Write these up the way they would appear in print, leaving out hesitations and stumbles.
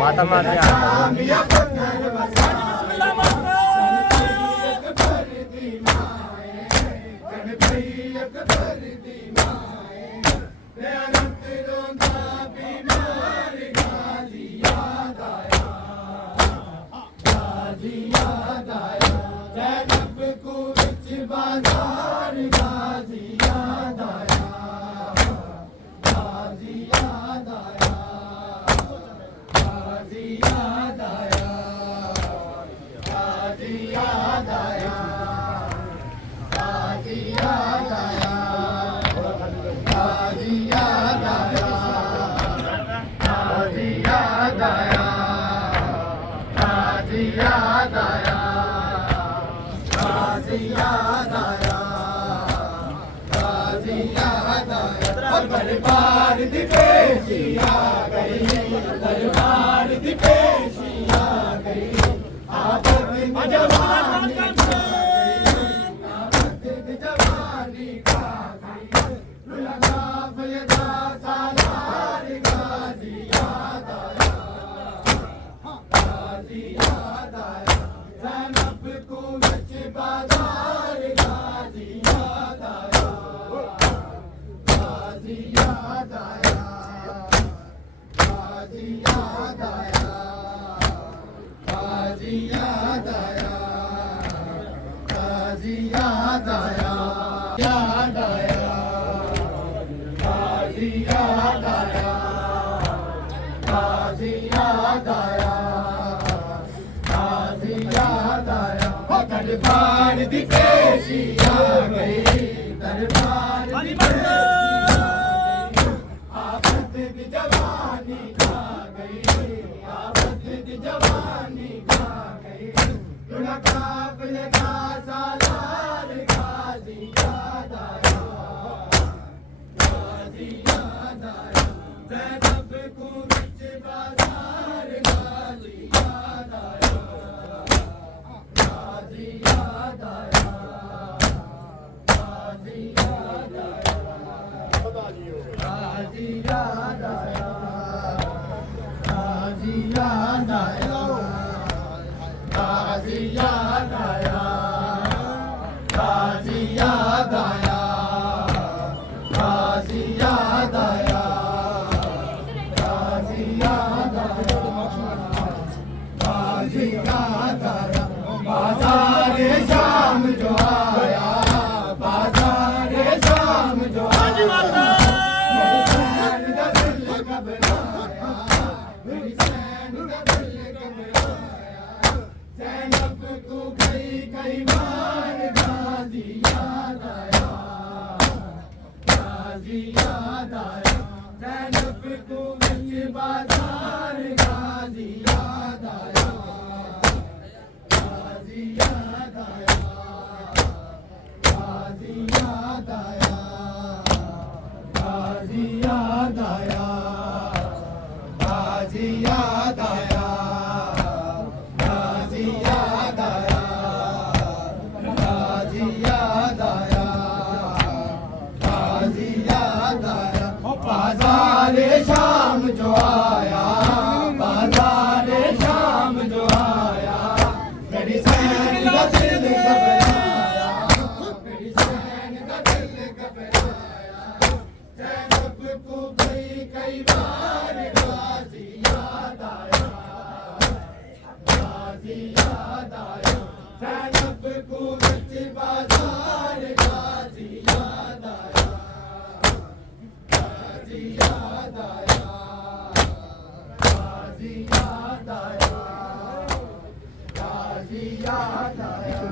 माता माता दरबार दी पेशी आ गई, दरबार दी पेशी आ गई, आफत दी जवानी खा गई, आफत दी जवानी खा गई, लगा फयदा सालार गाजी याद आया, गाजी याद आया, ज़ैनब को विच बाज़ार गाजी याद आया, गाजी याद आया, गाजी याद आया, गाजी याद आया, गाजी याद आया, याद आया, गाजी याद आया, गाजी याद आया, गाजी याद आया, दरबार दी पेशी आ गई, दरबार दी पेशी आफत दी जवानी खा गई, आफत दी जवानी खा गई, लगा फयदा सालार गाजी याद आया, गाजी याद आया, ज़ैनब को विच बाज़ार गाजी याद आया, गाजी याद आया, गाजी याद आया, गाजी याद आया, गाजी याद आया, गाजी याद आया, गाजी याद आया, गाजी याद आया, गाजी याद आया, गाजी याद आया, बाज़ारे शाम जो आया, बाज़ारे शाम जो आया, मेरी सैन दा दिल घबराया, मेरी सैन दा दिल घबराया, ज़ैनब को कई कई बार गाजी याद आया, गाजी याद आया, ज़ैनब को विच बाज़ार गाजी याद आया, गाजी याद आया, गाजी याद आया, गाजी याद आया, गाजी याद आया, गाजी याद आया, गाजी याद आया, गाजी याद आया, बाज़ारे शाम जो आया, बाज़ारे शाम जो आया, मेरी सैन दा दिल घबराया, मेरी सैन दा दिल घबराया, ज़ैनब को कई कई बार गाजी याद आया, गाजी याद आया, ज़ैनब को विच बाज़ार गाजी याद आया, गाजी याद आया, गाजी याद आया, गाजी याद आया,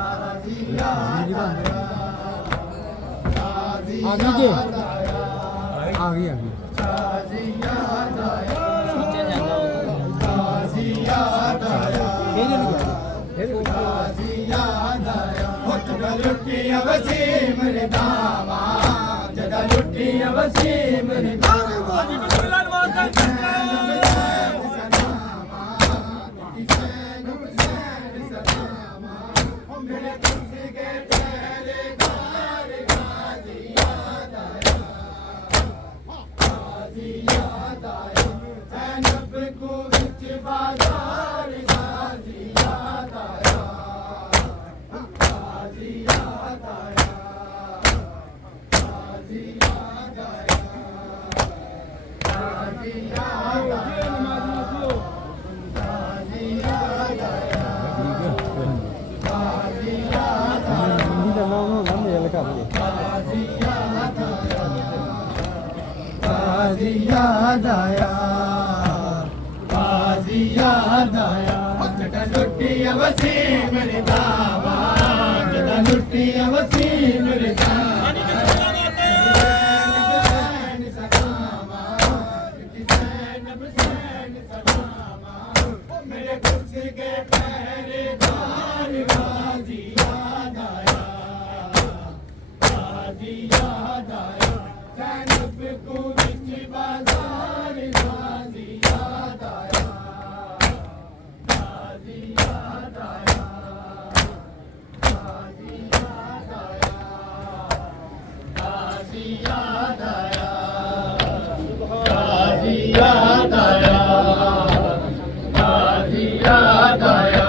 गाजी याद आया, गाजी आ गई जी? याद आया, आ गई आ गई। गाजी याद आया, गाजी याद आया, गाजी याद आया, जदा लुटिया वसीम रे दावा, जदा लुटिया वसीम रे दावा, मेरे गाजी याद आया ज़ैनब को विच बाजार गाजी याद आया गाजी याद आया गाजी याद आया गाजी याद आया गाजी याद आया गाजी याद आया हिंदी का नाम नाम ये लिखा है गाजी याद आया गाजी याद आया जदा लुटी अवसी मेरे दावा जदा लुटी अवसी मेरे दावा मेरे कुर्सी के पहरेदार गाजी याद आया गाजी याद आया ज़ैनब को विच बाजार गाजी याद आया गाजी याद आया गाजी याद आया गाजी याद आया गाजी याद आया गाजी याद आया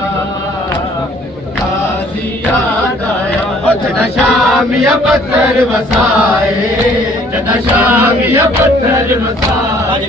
गाजी याद आया जदा शामिया पत्थर वसाए जदा शामिया पत्थर वसाए